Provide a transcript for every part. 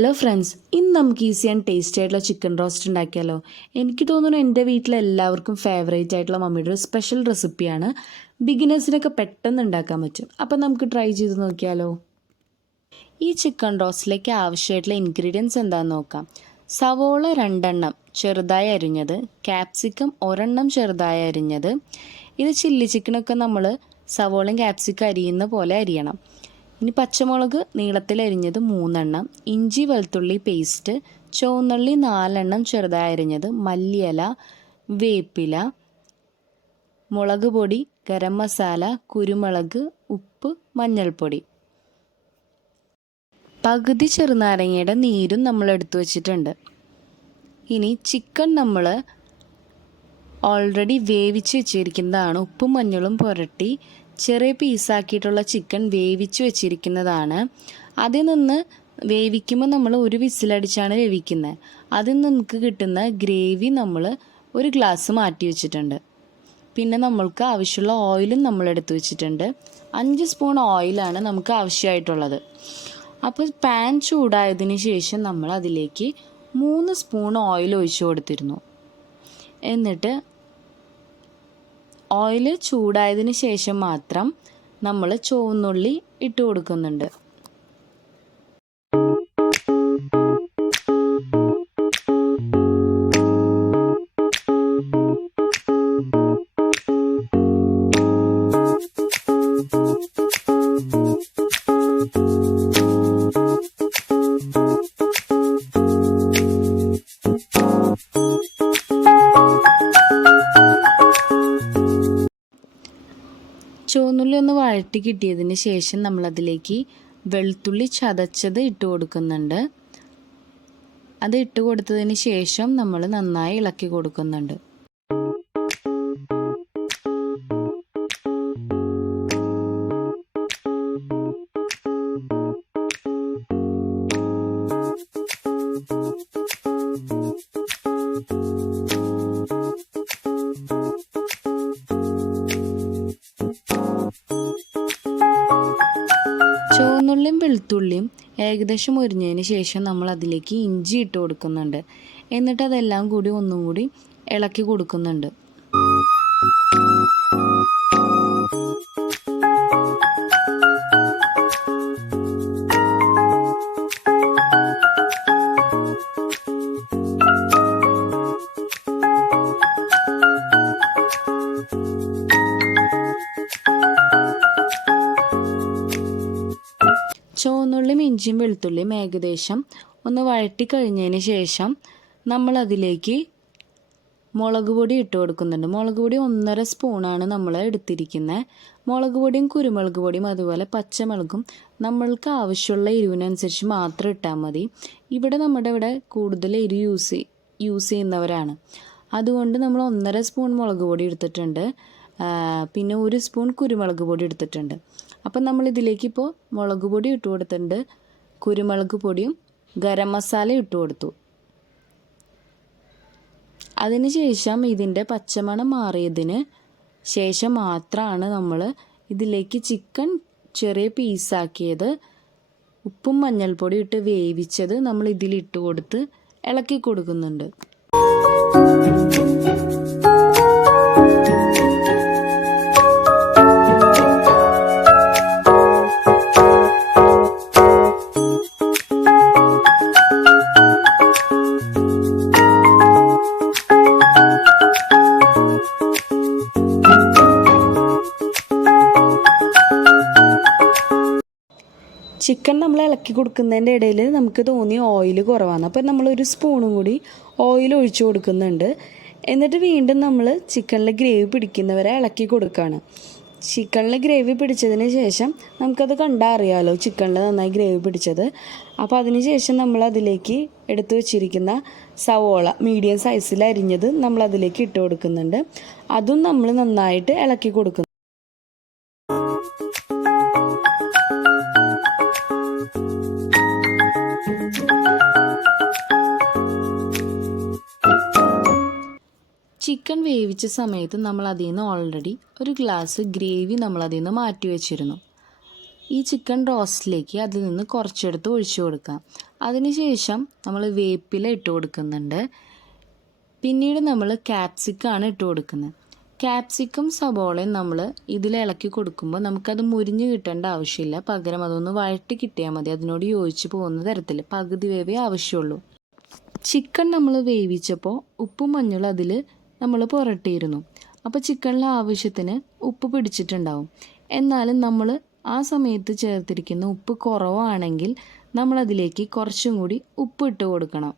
Hello friends, ഇന്ന് നമുക്ക് easy and tasty ആയിട്ടുള്ള ചിക്കൻ റോസ്റ്റ് ഉണ്ടാക്കിയാലോ. എനിക്ക് തോന്നുന്നു എൻ്റെ വീട്ടിലെല്ലാവർക്കും ഫേവറേറ്റ് ആയിട്ടുള്ള മമ്മിയുടെ ഒരു സ്പെഷ്യൽ റെസിപ്പിയാണ്. ബിഗിനേഴ്സിനൊക്കെ പെട്ടെന്ന് ഉണ്ടാക്കാൻ പറ്റും. അപ്പം നമുക്ക് ട്രൈ ചെയ്ത് നോക്കിയാലോ. ഈ ചിക്കൻ റോസ്റ്റിലേക്ക് ആവശ്യമായിട്ടുള്ള ഇൻഗ്രീഡിയൻസ് എന്താണെന്ന് നോക്കാം. സവോള 2 ചെറുതായി അരിഞ്ഞത്, ക്യാപ്സിക്കം 1 ചെറുതായി അരിഞ്ഞത്. ഇത് ചില്ലി ചിക്കനൊക്കെ നമ്മൾ സവോളയും ക്യാപ്സിക്കം അരിയുന്ന പോലെ അരിയണം. ഇനി പച്ചമുളക് നീളത്തിൽ അരിഞ്ഞത് 3, ഇഞ്ചി വെളുത്തുള്ളി പേസ്റ്റ്, ചുവന്നുള്ളി 4 ചെറുതായി അരിഞ്ഞത്, മല്ലിയില, വേപ്പില, മുളക് പൊടി, ഗരം മസാല, കുരുമുളക്, ഉപ്പ്, മഞ്ഞൾപ്പൊടി. പകുതി ചെറുനാരങ്ങയുടെ നീരും നമ്മൾ എടുത്തു വച്ചിട്ടുണ്ട്. ഇനി ചിക്കൻ നമ്മൾ ഓൾറെഡി വേവിച്ച് വെച്ചിരിക്കുന്നതാണ്. ഉപ്പും മഞ്ഞളും പുരട്ടി ചെറിയ പീസാക്കിയിട്ടുള്ള ചിക്കൻ വേവിച്ച് വെച്ചിരിക്കുന്നതാണ്. അതിൽ നിന്ന് വേവിക്കുമ്പോൾ നമ്മൾ ഒരു വിസിലടിച്ചാണ് വേവിക്കുന്നത്. അതിൽ നിന്ന് നമുക്ക് കിട്ടുന്ന ഗ്രേവി നമ്മൾ ഒരു ഗ്ലാസ് മാറ്റി വെച്ചിട്ടുണ്ട്. പിന്നെ നമ്മൾക്ക് ആവശ്യമുള്ള ഓയിലും നമ്മൾ എടുത്തു വെച്ചിട്ടുണ്ട്. 5 സ്പൂൺ ഓയിലാണ് നമുക്ക് ആവശ്യമായിട്ടുള്ളത്. അപ്പോൾ പാൻ ചൂടായതിന് ശേഷം നമ്മൾ അതിലേക്ക് 3 സ്പൂൺ ഓയിൽ ഒഴിച്ചു കൊടുത്തിരുന്നു. എന്നിട്ട് ഓയിൽ ചൂടായതിന് ശേഷം മാത്രം നമ്മൾ ചുവന്നുള്ളി ഇട്ട് കൊടുക്കുന്നുണ്ട്. ചുവന്നുള്ളി ഒന്ന് വഴറ്റി കിട്ടിയതിന് ശേഷം നമ്മളതിലേക്ക് വെളുത്തുള്ളി ചതച്ചത് ഇട്ട് കൊടുക്കുന്നുണ്ട്. അത് ഇട്ട് കൊടുത്തതിന് ശേഷം നമ്മൾ നന്നായി ഇളക്കി കൊടുക്കുന്നുണ്ട്. ചുവന്നുള്ളിയും വെളുത്തുള്ളിയും ഏകദേശം മുരിഞ്ഞതിന് ശേഷം നമ്മൾ അതിലേക്ക് ഇഞ്ചി ഇട്ട് കൊടുക്കുന്നുണ്ട്. എന്നിട്ട് അതെല്ലാം കൂടി ഒന്നും കൂടി ഇളക്കി കൊടുക്കുന്നുണ്ട്. ചുവന്നുള്ളിയും ഇഞ്ചിയും വെളുത്തുള്ളിയും ഏകദേശം ഒന്ന് വഴറ്റി കഴിഞ്ഞതിന് ശേഷം നമ്മളതിലേക്ക് മുളക് പൊടി ഇട്ട് കൊടുക്കുന്നുണ്ട്. മുളക് പൊടി 1.5 സ്പൂണാണ് നമ്മൾ എടുത്തിരിക്കുന്നത്. മുളക് പൊടിയും കുരുമുളക് പൊടിയും അതുപോലെ പച്ചമുളകും നമ്മൾക്ക് ആവശ്യമുള്ള എരിവിനനുസരിച്ച് മാത്രം ഇട്ടാൽ മതി. ഇവിടെ നമ്മുടെ ഇവിടെ കൂടുതൽ എരിവ് യൂസ് ചെയ്യുന്നവരാണ്. അതുകൊണ്ട് നമ്മൾ 1.5 സ്പൂൺ മുളക് പൊടി എടുത്തിട്ടുണ്ട്. പിന്നെ 1 സ്പൂൺ കുരുമുളക് പൊടി എടുത്തിട്ടുണ്ട്. അപ്പം നമ്മൾ ഇതിലേക്കിപ്പോൾ മുളക് പൊടി ഇട്ട് കൊടുത്തിട്ടുണ്ട്, കുരുമുളക് പൊടിയും ഗരം മസാല ഇട്ട് കൊടുത്തു. അതിനുശേഷം ഇതിൻ്റെ പച്ചമണം മാറിയതിന് ശേഷം മാത്രമാണ് നമ്മൾ ഇതിലേക്ക് ചിക്കൻ ചെറിയ പീസാക്കിയത് ഉപ്പും മഞ്ഞൾപ്പൊടി ഇട്ട് വേവിച്ചത് നമ്മൾ ഇതിലിട്ട് കൊടുത്ത് ഇളക്കി കൊടുക്കുന്നുണ്ട്. ചിക്കൻ നമ്മൾ ഇളക്കി കൊടുക്കുന്നതിൻ്റെ ഇടയിൽ നമുക്ക് തോന്നി ഓയിൽ കുറവാണ്. അപ്പോൾ നമ്മൾ 1 സ്പൂണും കൂടി ഓയിൽ ഒഴിച്ചു കൊടുക്കുന്നുണ്ട്. എന്നിട്ട് വീണ്ടും നമ്മൾ ചിക്കനിൽ ഗ്രേവി പിടിക്കുന്നവരെ ഇളക്കി കൊടുക്കുകയാണ്. ചിക്കനിൽ ഗ്രേവി പിടിച്ചതിന് ശേഷം നമുക്കത് കണ്ടാൽ അറിയാമല്ലോ ചിക്കനിൽ നന്നായി ഗ്രേവി പിടിച്ചത്. അപ്പോൾ അതിന് ശേഷം നമ്മൾ അതിലേക്ക് എടുത്തു വച്ചിരിക്കുന്ന സവോള മീഡിയം സൈസിൽ അരിഞ്ഞത് നമ്മൾ അതിലേക്ക് ഇട്ട് കൊടുക്കുന്നുണ്ട്. അതും നമ്മൾ നന്നായിട്ട് ഇളക്കി കൊടുക്കുന്നു. ചിക്കൻ വേവിച്ച സമയത്ത് നമ്മൾ അതിൽ നിന്ന് ഓൾറെഡി 1 ഗ്ലാസ് ഗ്രേവി നമ്മൾ അതിൽ നിന്ന് മാറ്റി വെച്ചിരുന്നു. ഈ ചിക്കൻ റോസ്റ്റിലേക്ക് അതിൽ നിന്ന് കുറച്ചെടുത്ത് ഒഴിച്ചു കൊടുക്കാം. അതിനുശേഷം നമ്മൾ വേപ്പില ഇട്ട് കൊടുക്കുന്നുണ്ട്. പിന്നീട് നമ്മൾ ക്യാപ്സിക്കാണ് ഇട്ട് കൊടുക്കുന്നത്. ക്യാപ്സിക്കും സബോളയും നമ്മൾ ഇതിൽ ഇളക്കി കൊടുക്കുമ്പോൾ നമുക്കത് മുരിഞ്ഞ് കിട്ടേണ്ട ആവശ്യമില്ല. പകരം അതൊന്ന് വഴറ്റി കിട്ടിയാൽ മതി. അതിനോട് യോജിച്ച് പോകുന്ന തരത്തിൽ പകുതി വേവേ ആവശ്യമുള്ളൂ. ചിക്കൻ നമ്മൾ വേവിച്ചപ്പോൾ ഉപ്പും മഞ്ഞളും അതിൽ നമ്മൾ പുരട്ടിയിരുന്നു. അപ്പോൾ ചിക്കനിൽ ആവശ്യത്തിന് ഉപ്പ് പിടിച്ചിട്ടുണ്ടാവും. എന്നാലും നമ്മൾ ആ സമയത്ത് ചേർത്തിരിക്കുന്ന ഉപ്പ് കുറവാണെങ്കിൽ നമ്മളതിലേക്ക് കുറച്ചും കൂടി ഉപ്പ് ഇട്ട് കൊടുക്കണം.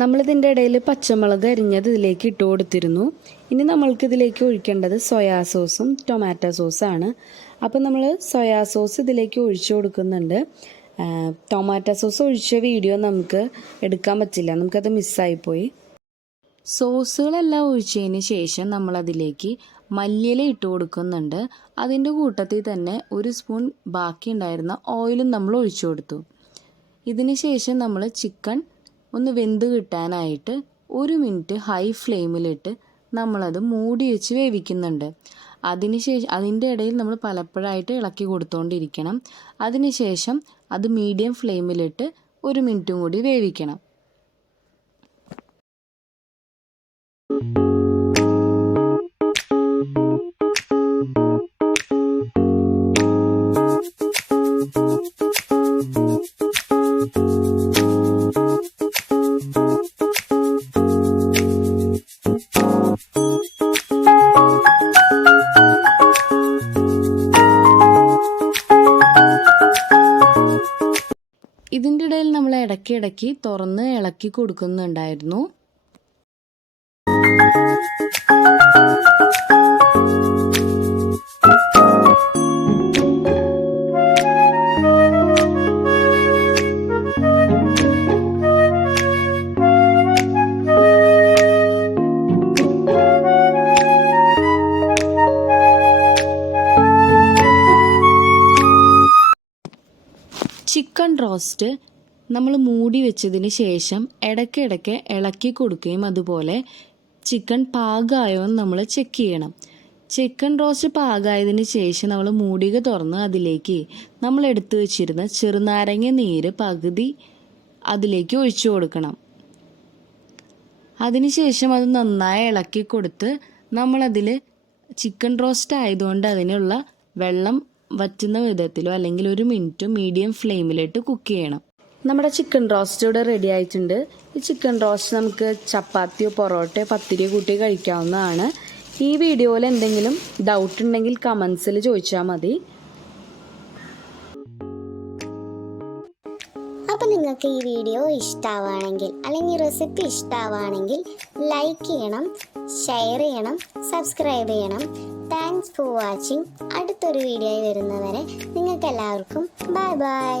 നമ്മളിതിൻ്റെ ഇടയിൽ പച്ചമുളക് അരിഞ്ഞത് ഇതിലേക്ക് ഇട്ട് കൊടുത്തിരുന്നു. ഇനി നമ്മൾക്കിതിലേക്ക് ഒഴിക്കേണ്ടത് സോയാ സോസും ടൊമാറ്റോ സോസാണ്. അപ്പോൾ നമ്മൾ സോയാ സോസ് ഇതിലേക്ക് ഒഴിച്ചു കൊടുക്കുന്നുണ്ട്. ടൊമാറ്റോ സോസ് ഒഴിച്ച വീഡിയോ നമുക്ക് എടുക്കാൻ പറ്റില്ല, നമുക്കത് മിസ്സായിപ്പോയി. സോസുകളെല്ലാം ഒഴിച്ചതിന് ശേഷം നമ്മളതിലേക്ക് മല്ലിയില ഇട്ട് കൊടുക്കുന്നുണ്ട്. അതിൻ്റെ കൂട്ടത്തിൽ തന്നെ 1 സ്പൂൺ ബാക്കി ഉണ്ടായിരുന്ന ഓയിലും നമ്മൾ ഒഴിച്ചു കൊടുത്തു. ഇതിന് ശേഷം നമ്മൾ ചിക്കൻ ഒന്ന് വെന്ത് കിട്ടാനായിട്ട് 1 മിനിറ്റ് ഹൈ ഫ്ലെയിമിലിട്ട് നമ്മളത് മൂടി വെച്ച് വേവിക്കുന്നുണ്ട്. അതിൻ്റെ ഇടയിൽ നമ്മൾ പലപ്പോഴായിട്ട് ഇളക്കി കൊടുത്തുകൊണ്ടിരിക്കണം. അതിനുശേഷം അത് മീഡിയം ഫ്ലെയിമിലിട്ട് 1 മിനിറ്റും കൂടി വേവിക്കണം. ഇതിൻ്റെ ഇടയിൽ നമ്മൾ ഇടയ്ക്കിടയ്ക്ക് തുറന്ന് ഇളക്കി കൊടുക്കുന്നുണ്ടായിരുന്നു. ചിക്കൻ റോസ്റ്റ് നമ്മൾ മൂടി വെച്ചതിന് ശേഷം ഇടയ്ക്കിടയ്ക്ക് ഇളക്കി കൊടുക്കുകയും അതുപോലെ ചിക്കൻ പാകമായോ എന്ന് നമ്മൾ ചെക്ക് ചെയ്യണം. ചിക്കൻ റോസ്റ്റ് പാകമായതിന് ശേഷം നമ്മൾ മൂടിക തുറന്ന് അതിലേക്ക് നമ്മൾ എടുത്തു വെച്ചിരുന്ന ചെറുനാരങ്ങ നീര് പകുതി അതിലേക്ക് ഒഴിച്ചു കൊടുക്കണം. അതിനുശേഷം അത് നന്നായി ഇളക്കി കൊടുത്ത് നമ്മളതിൽ ചിക്കൻ റോസ്റ്റ് ആയതുകൊണ്ട് അതിനുള്ള വെള്ളം വറ്റുന്ന വിധത്തിലോ അല്ലെങ്കിൽ 1 മിനിറ്റ് മീഡിയം ഫ്ലെയിമിലിട്ട് കുക്ക് ചെയ്യണം. നമ്മുടെ ചിക്കൻ റോസ്റ്റ് ഇവിടെ റെഡി ആയിട്ടുണ്ട്. ഈ ചിക്കൻ റോസ്റ്റ് നമുക്ക് ചപ്പാത്തിയോ പൊറോട്ടയോ പത്തിരിയോ കൂട്ടി കഴിക്കാവുന്നതാണ്. ഈ വീഡിയോയിൽ എന്തെങ്കിലും ഡൗട്ട് ഉണ്ടെങ്കിൽ കമൻസിൽ ചോദിച്ചാൽ മതി. അപ്പോൾ നിങ്ങൾക്ക് ഈ വീഡിയോ ഇഷ്ടമാവുകയാണെങ്കിൽ അല്ലെങ്കിൽ റെസിപ്പി ഇഷ്ടമാവുകയാണെങ്കിൽ ലൈക്ക് ചെയ്യണം, ഷെയർ ചെയ്യണം, സബ്സ്ക്രൈബ് ചെയ്യണം. Thanks for watching. അടുത്തൊരു വീഡിയോയിൽ വരുന്നവരെ നിങ്ങൾക്ക് എല്ലാവർക്കും ബൈ ബൈ.